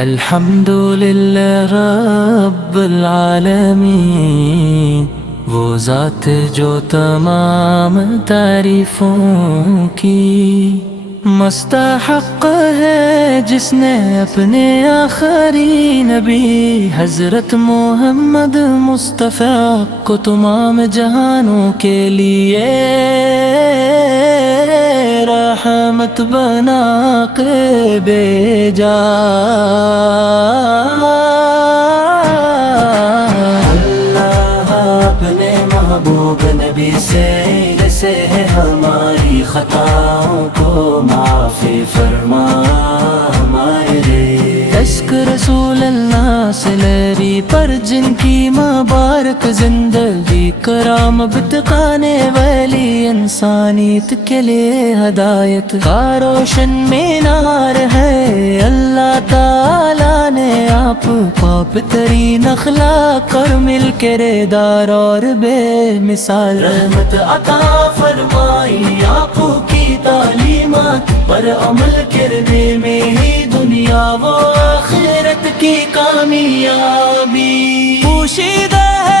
الحمدللہ رب العالمین، وہ ذات جو تمام تعریفوں کی مستحق ہے، جس نے اپنے آخری نبی حضرت محمد مصطفیٰ کو تمام جہانوں کے لیے رحمت بنا کے بھیجا۔ اللہ اپنے محبوب نبی سے ہے ہماری خطاؤں کو معافی فرما ہمارے۔ عشق رسول اللہ سے لہری پر جن کی مبارک زندگی، کرام بتقانے والی انسانیت کے لیے ہدایت کا روشن مینار ہے۔ اللہ تعالیٰ نے آپ پاک ترین اخلاق اور مل کے ریدار اور بے مثال رحمت عطا فرمائی۔ آپ کی تعلیمات پر عمل کرنے میں ہی دنیا و آخرت کی کامیابی پوشیدہ ہے۔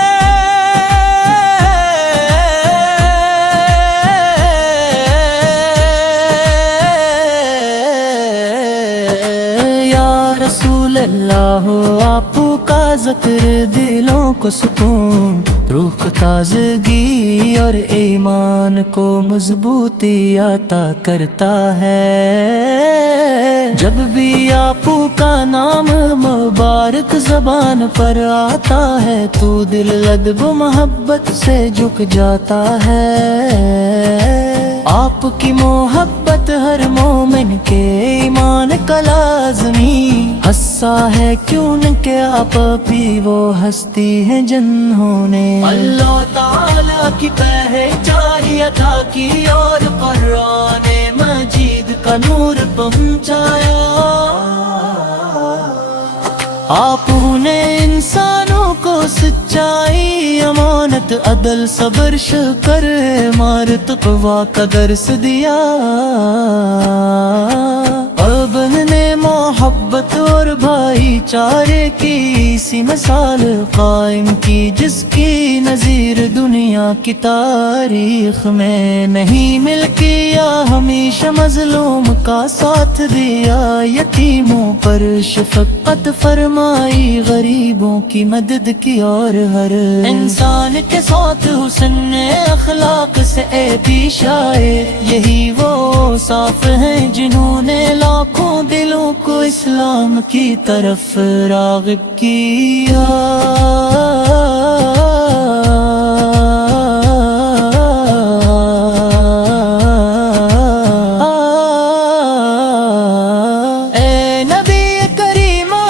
یا رسول اللہ، آپ کا ذکر دلوں کو سکون، روح کو تازگی اور ایمان کو مضبوطی عطا کرتا ہے۔ جب بھی آپ کا نام مبارک زبان پر آتا ہے تو دل ادب و محبت سے جھک جاتا ہے۔ آپ کی محبت ہر مومن کے ایمان کا لازمی حصہ ہے، کیوں نہ کہ آپ بھی وہ ہستی ہیں جنہوں نے اللہ تعالیٰ کی پہچان عطا کی اور قرآن مجید کا نور پہنچایا۔ آپ نے انسانوں کو سچائی، امانت، عدل، صبر، شکر، ایمان، تقویٰ کا درس دیا۔ اب نے محبت اور بھائی چارے کی سی مثال قائم کی، جس کی نظیر دنیا کی تاریخ میں نہیں مل کیا۔ ہمیشہ مظلوم کا ساتھ دیا، یتیموں پر شفقت فرمائی، غریبوں کی مدد کی اور ہر انسان کے ساتھ حسن اخلاق سے پیش آئے۔ یہی وہ صاف ہیں جنہوں نے لاکھوں دلوں کو اسلام کی طرف راغب کیا۔ اے نبی کریمہ،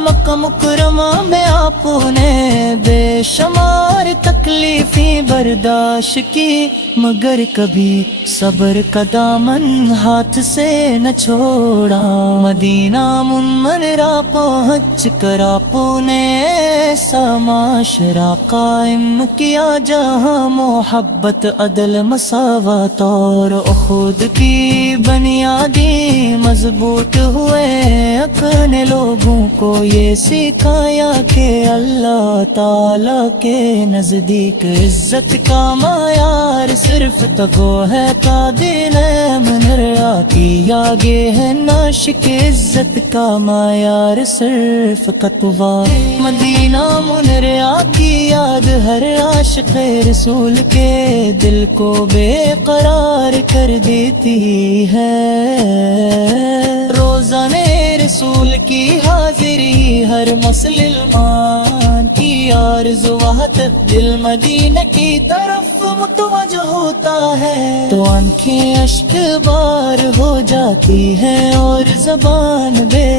مکہ مکرمہ میں آپ نے بے شمار تکلیفیں برداشت کی، مگر کبھی صبر کا دامن ہاتھ سے نہ چھوڑا۔ مدینہ منورہ پہنچ کر آپ نے ایسا معاشرہ قائم کیا جہاں محبت، عدل، مساوات اور اخوت کی بنیادیں مضبوط ہوئے۔ اپنے لوگوں کو یہ سکھایا کہ اللہ تعالیٰ کے نزدیک عزت کا معیار صرف تقویٰ ہے، تعدیل منریا کی آگے ہے ناشک، عزت کا معیار صرف تقویٰ۔ مدینہ منریا کی یاد ہر عاشق رسول کے دل کو بے قرار کر دیتی ہے۔ روزانے رسول کی حاضری ہر مسلمان کی آرزوات دل مدینہ کی طرف متوجہ ہوتا ہے، تو آنکھیں اشک بار ہو جاتی ہیں اور زبان بے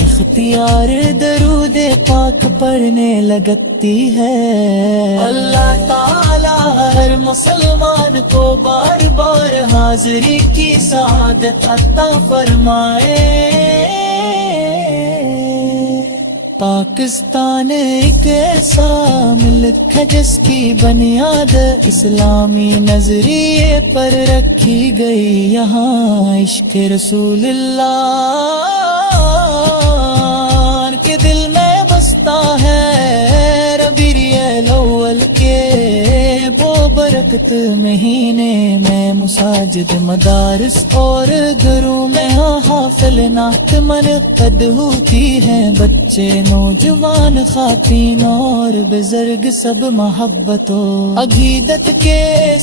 اختیار درود پاک پڑھنے لگتی ہے۔ اللہ تعالیٰ ہر مسلمان کو بار بار حاضری کی سعادت عطا فرمائے۔ پاکستان ایک ایسا ملک ہے جس کی بنیاد اسلامی نظریے پر رکھی گئی، یہاں عشق رسول اللہ وقت مہینے میں مساجد مدارس اور گھروں میں حافل نعت منعقد ہوتی ہیں، بچے نوجوان خواتین اور بزرگ سب محبت و عقیدت کے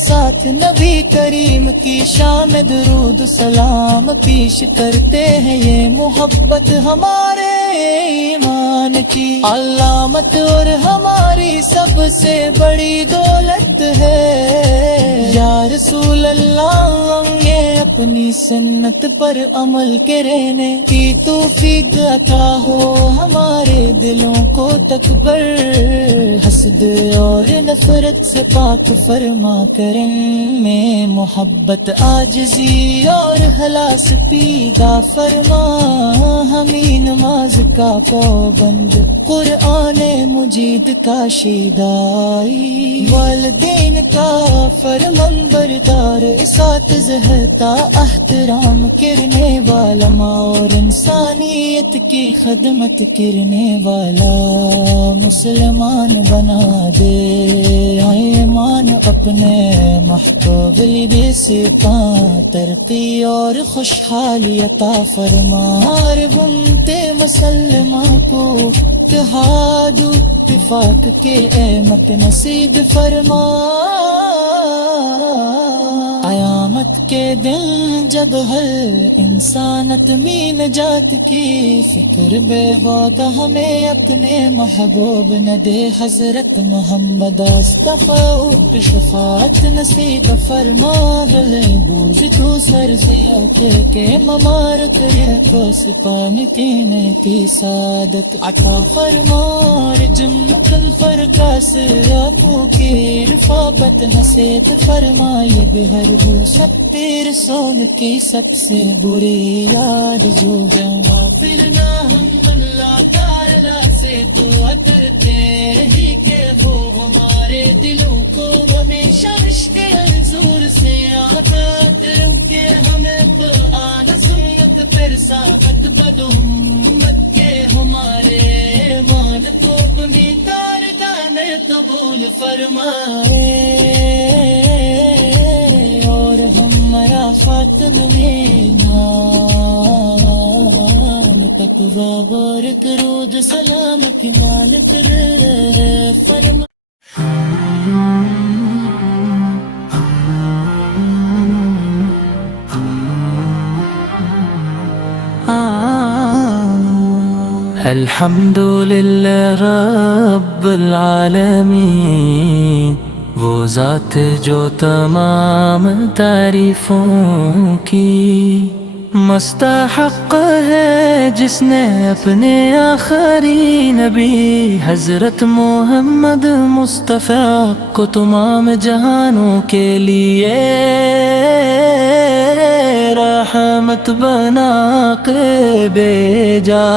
ساتھ نبی کریم کی شان درود سلام پیش کرتے ہیں۔ یہ محبت ہمارے ایمان کی علامت اور ہماری سب سے بڑی دولت ہے۔ یا رسول اللہ، یہ اپنی سنت پر عمل کے رہنے کی توفیق عطا ہو، ہمارے دلوں کو تکبر حسد اور نفرت سے پاک فرما کرم میں محبت عاجزی اور خلاص پیدا فرما، ہمیں نماز کا پابند قرآن مجید کا شیدائی، والدین کا فرمانبردار، اساتذہ کا احترام کرنے والا، اور انسانیت کی خدمت کرنے والا مسلمان بنا دے۔ ایمان اپنے محبوب لباس پا ترقی اور خوشحالی عطا فرما، ہر امت مسلمہ کو اتحاد و اتفاق کے احمد نصیب فرما۔ قیامت کے دن جب ہر انسانت میں نجات کی فکر بے بات ہمیں اپنے محبوب نہ دے، حضرت محمد مصطفیٰ شفاعت نصیب فرما، بلے بوجھ تو سر سے کے ممار کرے تو سپاہی پینے کی سعادت عطا فرما، جمت الفرقہ سے آنکھوں کی رفاقت حسیت فرما، یہ بہر سب رسول کی سب سے بری یاد جو ہے، غافل نہ ہم اللہ تعالیٰ سے دعا کرتے ہی کہ وہ ہمارے دلوں کو ہمیشہ عشق حضور سے آزاد رکھے، ہمیں قرآن سنت پر ثابت بدہمت کے ہمارے ایمان کو اپنی کارگاہ قبول فرمائے، خاتم ایمان تقوی غور کرود سلامت مالک فرما۔ الحمدللہ رب العالمین، وہ ذات جو تمام تعریفوں کی مستحق ہے، جس نے اپنے آخری نبی حضرت محمد مصطفیٰ کو تمام جہانوں کے لیے رحمت بنا کے بھیجا۔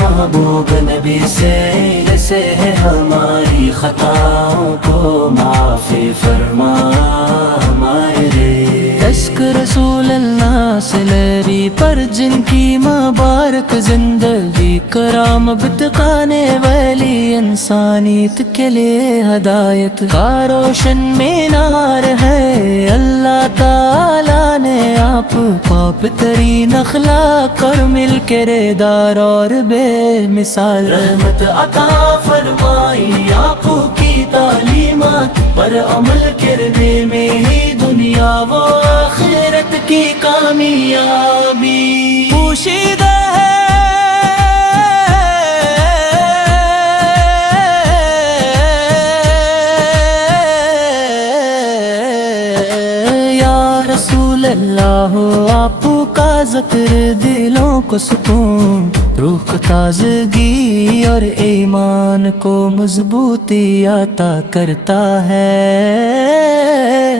محبوب نبی سے ہماری خطاؤں کو معافی فرما، ہمارے عشق رسول اللہ سے لہری پر جن کی مبارک زندگی کرام بتقانے والی انسانیت کے لیے ہدایت کا روشن مینار ہے، اللہ تعالیٰ نے آپ پاک ترین اخلاق اور مل کے ریدار اور بے مثال رحمت عطا فرمائی، آپ کی تعلیمات پر عمل کرنے میں ہی دنیا و آخرت کی کامیابی پوشیدہ ہے۔ یا رسول اللہ، آپ کا ذکر دلوں کو سکون، روح کو تازگی اور ایمان کو مضبوطی عطا کرتا ہے،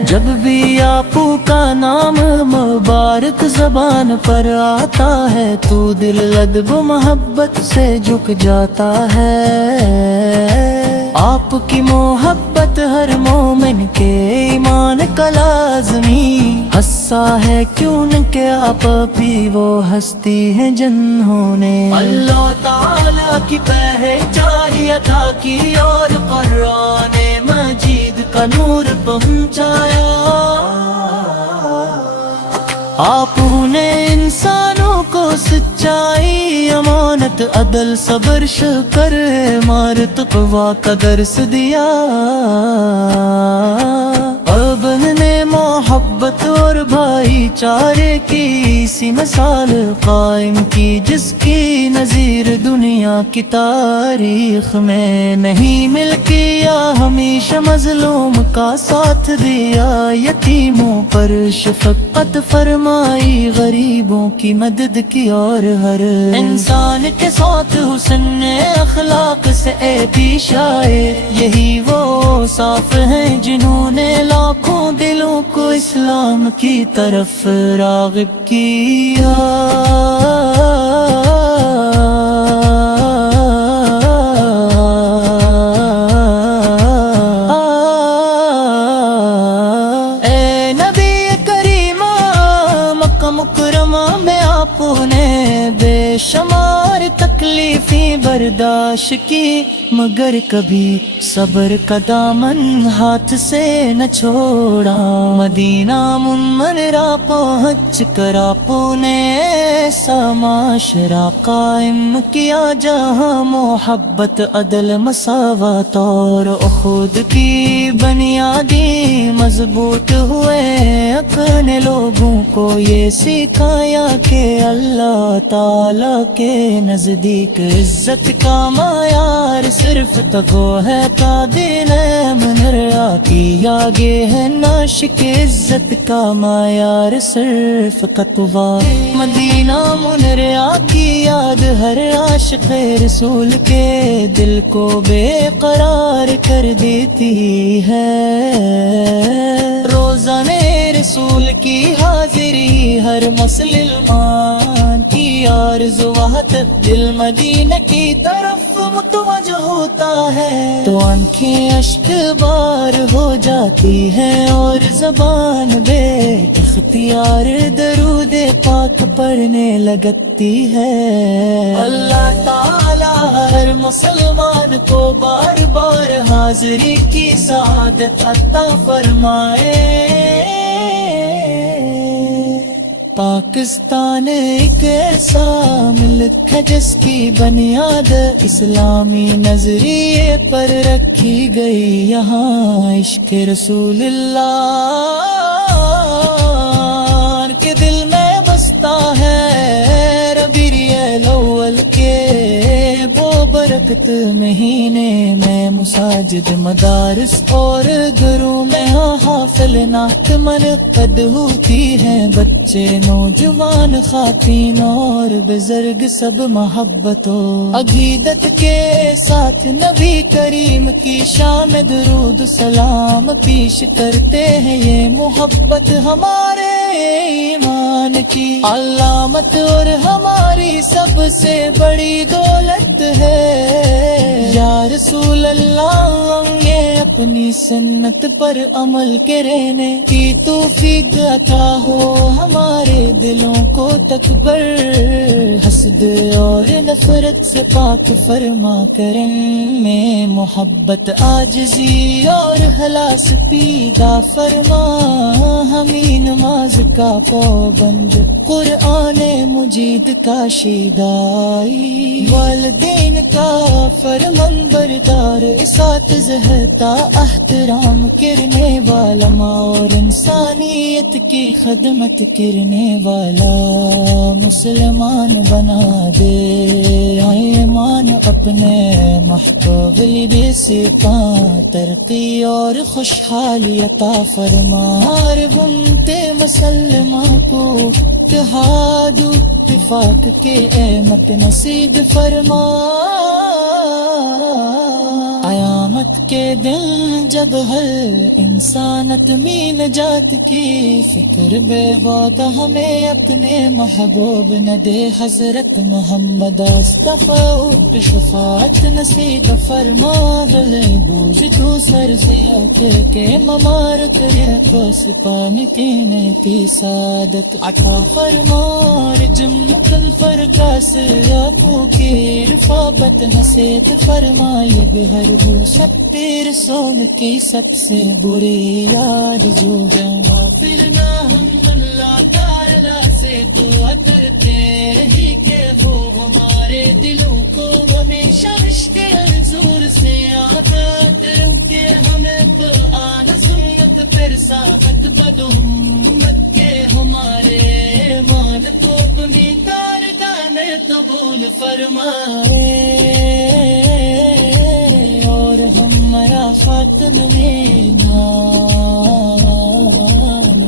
جب بھی آپ کا نام مبارک زبان پر آتا ہے تو دل ادب و محبت سے جھک جاتا ہے۔ آپ کی محبت ہر مومن کے ایمان کا لازمی حصہ ہے، کیوں نہ کہ آپ بھی وہ ہستی ہیں جنہوں نے اللہ تعالیٰ کی پہچان عطا کی اور قرآن مجید کا نور پہنچایا۔ آپ نے انسانوں کو سچائی، امانت، عدل، صبر، شکر، مار تقویٰ کا درس دیا۔ اب نے محبت اور بھائی چارے کی ایسی مثال قائم کی، جس کی نظیر دنیا کی تاریخ میں نہیں ملتی۔ ہمیشہ مظلوم کا ساتھ دیا، یتیموں پر شفقت فرمائی، غریبوں کی مدد کی، اور ہر انسان کے ساتھ حسن اخلاق سے پیش آئے۔ یہی وہ صاف ہیں جنہوں نے لاکھوں دلوں کو اسلام کی طرف راغب کیا۔ اے نبی کریم مکہ مکرمہ میں آپ نے بے شمار تکلیفیں برداشت کی، مگر کبھی صبر کا دامن ہاتھ سے نہ چھوڑا۔ مدینہ منورہ پہنچ کر آپ نے ایسا معاشرہ قائم کیا جہاں محبت، عدل، مساوات اور اخوت کی بنیادیں مضبوط ہوئے۔ اپنے لوگوں کو یہ سکھایا کہ اللہ تعالیٰ کے نزدیک عزت کا معیار صرف تقویٰ ہے، تعدیل منرا کی آگے ہے ناشک، عزت کا معیار صرف تقویٰ۔ مدینہ منرا کی یاد ہر عاشق رسول کے دل کو بے قرار کر دیتی ہے۔ روزانے رسول کی حاضری ہر مسلمان کی آرزوات، دل مدینہ کی طرف متوجہ ہوتا ہے تو آنکھیں اشک بار ہو جاتی ہیں، اور زبان بے اختیار درود پاک پڑھنے لگتی ہے۔ اللہ تعالیٰ ہر مسلمان کو بار بار حاضری کی سعادت عطا فرمائے۔ پاکستان ایک ایسا ملک ہے جس کی بنیاد اسلامی نظریے پر رکھی گئی، یہاں عشق رسول اللہ کے دل میں بستا ہے۔ ربیع الاول کے وہ برکت مہینے میں مساجد، مدارس اور گھروں میں حافل نعت منعقد ہوتی ہیں۔ بچے، نوجوان، خواتین اور بزرگ سب محبت و عقیدت کے ساتھ نبی کریم کی شان میں درود سلام پیش کرتے ہیں۔ یہ محبت ہمارے ایمان کی علامت اور ہماری سب سے بڑی دولت ہے۔ یا رسول اللہ، یہ اپنی سنت پر عمل کرنے کی توفیق عطا ہو، ہمارے دلوں کو تکبر، حسد اور نفرت سے پاک فرما، کرم میں محبت، عاجزی اور اخلاص پیدا فرما، ہمیں نماز کا پابند، قرآن مجید کا شیدائی، والدین کا فرمان بردار، اساتذہ کا احترام کرنے والا، اور انسانیت کی خدمت کرنے والا مسلمان بنا دے۔ ایمان اپنے محبوب لباس کا ترقی اور خوشحالی عطا فرما، ہر امت مسلمہ کو اتحاد و اتفاق کے احمد نصیب فرما۔ آیا قیامت کے دن جب ہر انسان اپنی نجات کی فکر بے بات ہمیں اپنے محبوب نہ دے حضرت محمد مصطفیٰ شفاعت نصیب فرما گلے بوجھ تو سر سے اٹھ کے ممار کرے کو سپاہی تینے کی سعادت عطا فرما رجم کل فرقاس آنکھوں کی رفابت حسیت فرمائے بہر ہو سب پیر سون کی سب سے بری یار جو ہے غافل نہ ہم اللہ تعالیٰ سے دعا کرتے ہی کہ وہ ہمارے دلوں کو ہمیشہ عشق حضور سے آزاد رکھے ہمیں قرآن سنت پھر ثابت بدہمت کے ہمارے مان کو اپنی کارگاہ میں قبول فرمائے اور ہمارا خاتم میں نام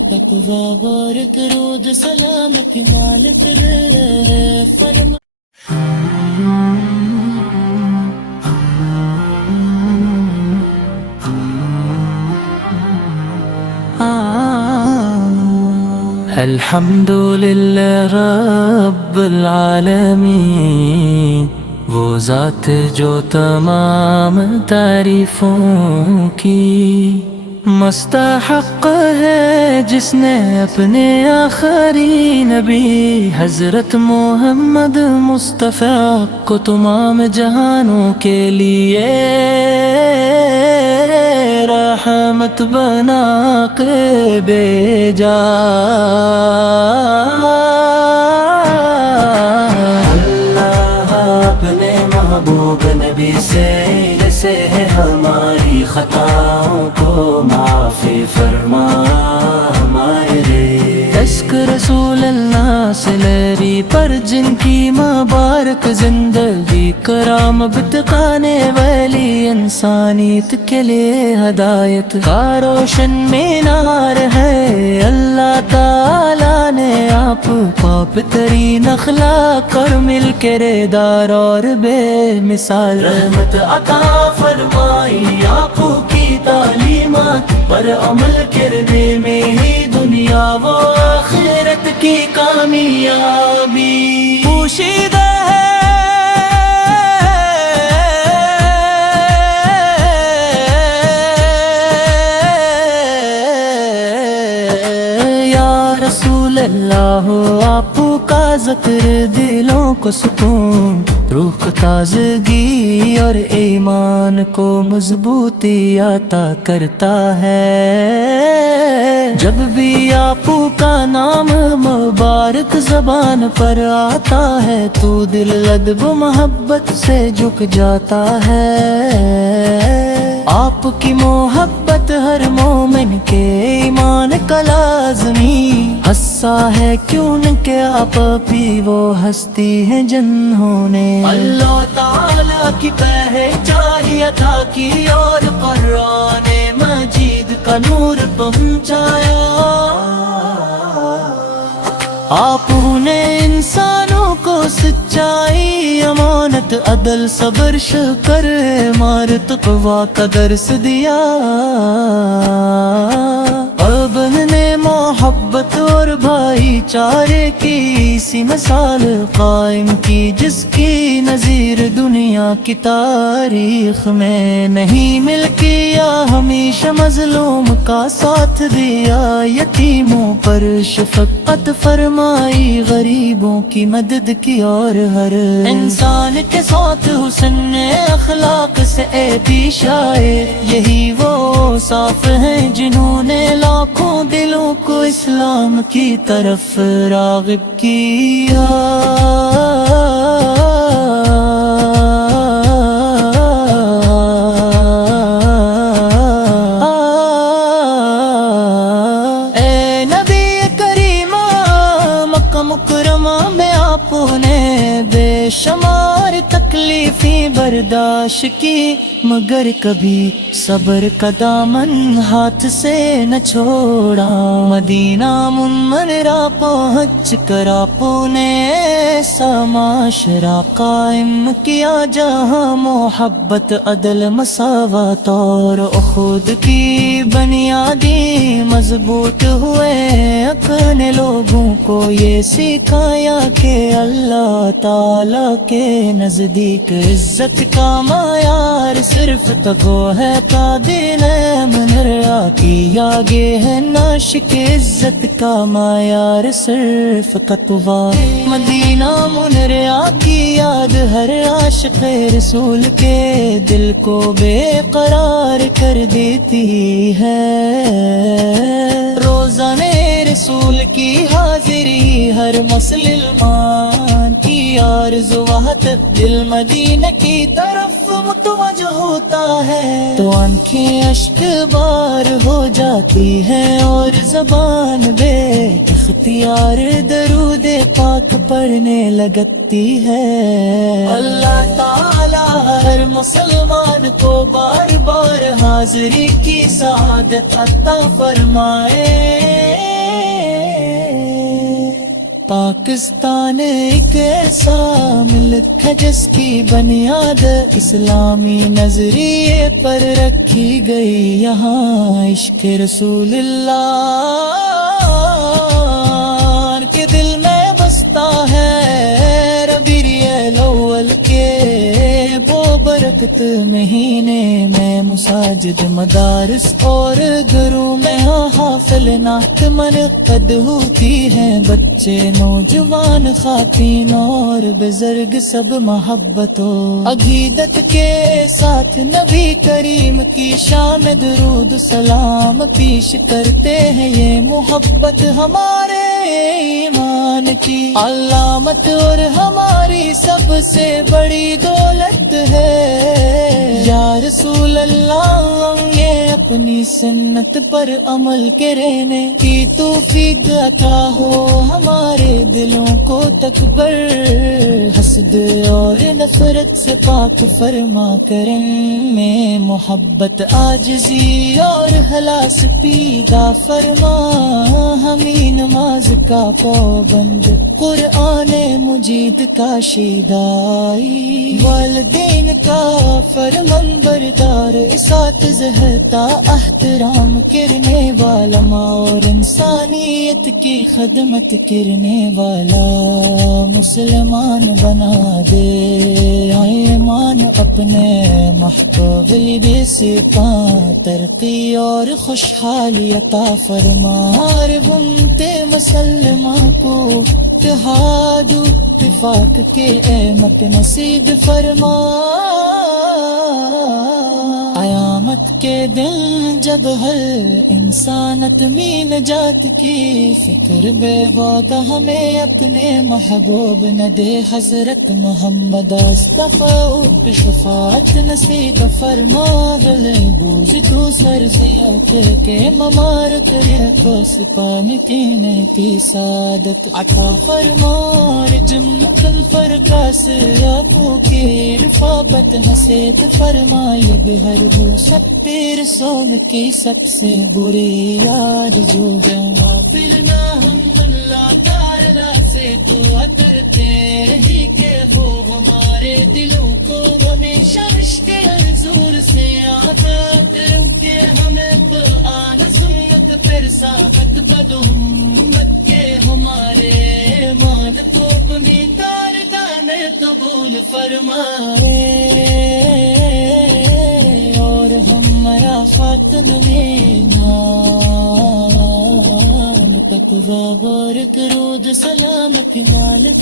تقوی غور کرود سلامت مالک فرما الحمدللہ رب العالمین وہ ذات جو تمام تعریفوں کی مستحق ہے، جس نے اپنے آخری نبی حضرت محمد مصطفیٰ کو تمام جہانوں کے لیے رحمت بنا کے بھیجا۔ اللہ اپنے محبوب نبی سے ہماری خطاؤں کو معافی فرما ہمارے عشق رسول اللہ سے لہری پر جن کی مبارک زندگی کرام بتقانے والی انسانیت کے لیے ہدایت کا روشن مینار ہے۔ اللہ تعالیٰ نے آپ پاک ترین اخلاق اور مل کے ریدار اور بے مثال رحمت عطا فرمائی۔ آپ کی تعلیمات پر عمل کرنے میں ہی دنیا و آخرت کی کامیابی پوشیدہ ہے۔ یا رسول اللہ آپ کا ذکر دلوں کو سکون، روح کو تازگی اور ایمان کو مضبوطی عطا کرتا ہے۔ جب بھی آپ کا نام مبارک زبان پر آتا ہے تو دل ادب و محبت سے جھک جاتا ہے۔ آپ کی محبت ہر مومن کے ایمان کا لازمی حصہ ہے، کیوں نہ کہ آپ بھی وہ ہستی ہیں جنہوں نے اللہ تعالیٰ کی پہچان عطا کی اور قرآن مجید کا نور پہنچایا۔ آپ نے انسانوں کو سچائی، امانت، عدل، صبر، شکر، ایمان، تقویٰ کا درس دیا۔ ابن نے محبت اور بھائی چارے کی ایسی مثال قائم کی، جس کی نظیر دنیا کی تاریخ میں نہیں مل کیا۔ ہمیشہ مظلوم کا ساتھ دیا، یتیموں پر شفقت فرمائی، غریبوں کی مدد کی اور ہر انسان کے ساتھ حسن اخلاق سے پیش آئے۔ یہی وہ صاف ہیں جنہوں نے لاکھوں دلوں کو اسلام کی طرف راغب کیا۔ اے نبی کریم، مکہ مکرمہ میں آپ نے بے شمار تک تکلیفیں برداشت کی، مگر کبھی صبر کا دامن ہاتھ سے نہ چھوڑا۔ مدینہ منورہ پہنچ کر آپ نے ایسا معاشرہ قائم کیا جہاں محبت، عدل، مساوات اور اخوت کی بنیادیں مضبوط ہوئے۔ اپنے لوگوں کو یہ سکھایا کہ اللہ تعالیٰ کے نزدیک عزت کا معیار صرف تقویٰ ہے۔ تعدیل منرا کی آگے ہے ناشک، عزت کا معیار صرف تقویٰ۔ مدینہ منرا کی یاد ہر عاشق رسول کے دل کو بے قرار کر دیتی ہے۔ روزانے رسول کی حاضری ہر مسلمان کی آرزو وحدت، دل مدینہ کی طرف متوجہ ہوتا ہے تو آنکھیں اشک بار ہو جاتی ہیں اور زبان بے اختیار درود پاک پڑھنے لگتی ہے۔ اللہ تعالیٰ ہر مسلمان کو بار بار حاضری کی سعادت عطا فرمائے۔ پاکستان ایک ایسا ملک ہے جس کی بنیاد اسلامی نظریے پر رکھی گئی، یہاں عشق رسول اللہ کے دل میں بستا ہے۔ ربیع الاول کے وہ برکت مہینے میں مساجد، مدارس اور گھروں میں حافل نعت منعقد ہوتی ہیں۔ بچے، نوجوان، خواتین اور بزرگ سب محبت و عقیدت کے ساتھ نبی کریم کی شان درود سلام پیش کرتے ہیں۔ یہ محبت ہمارے ایمان کی علامت اور ہماری سب سے بڑی دولت ہے۔ یا رسول اللہ، یہ اپنی سنت پر عمل کرنے کی توفیق عطا ہو۔ ہمارے دلوں کو تکبر، حسد اور نفرت سے پاک فرما، کرم میں محبت، عاجزی اور اخلاص پیدا فرما۔ ہمیں نماز کا پابند، قرآن مجید کا شیدائی، والدین کا فرمان بردار، اساتذہ کا احترام کرنے والا، اور انسانیت کی خدمت کرنے والا مسلمان بنا دے۔ ایمان اپنے محبوب لباس پا، ترقی اور خوشحالی عطا فرما۔ ہر امت مسلمہ کو اتحاد و اتفاق کے احمد نصیب فرما۔ قیامت کے دن جب ہر انسانت میں نجات کی فکر بے بات، ہمیں اپنے محبوب نہ دے حضرت محمد مصطفیٰ پہ شفاعت نصیب فرما۔ گلے بوجھ تو سر سے کے ممار کرے تو سپانے پینے کی سعادت عطا فرما۔ جمت الفرقہ سے آنکھوں کی رفابت حسیت فرما، یہ بہر ہو سب پیر سول کی سب سے بری یاد جو ہے۔ غافل نہ ہم اللہ تعالیٰ سے دعا کرتے ہی کہ وہ ہمارے دلوں کو ہمیشہ عشق حضور سے آزاد رکھے، ہمیں قرآن سنت پر ثابت بدہمت کے ہمارے ایمان کو اپنی داردان قبول فرمائے، اور ہمارا خاتم میں نام تقویٰ غور کرو، سلام کی مالک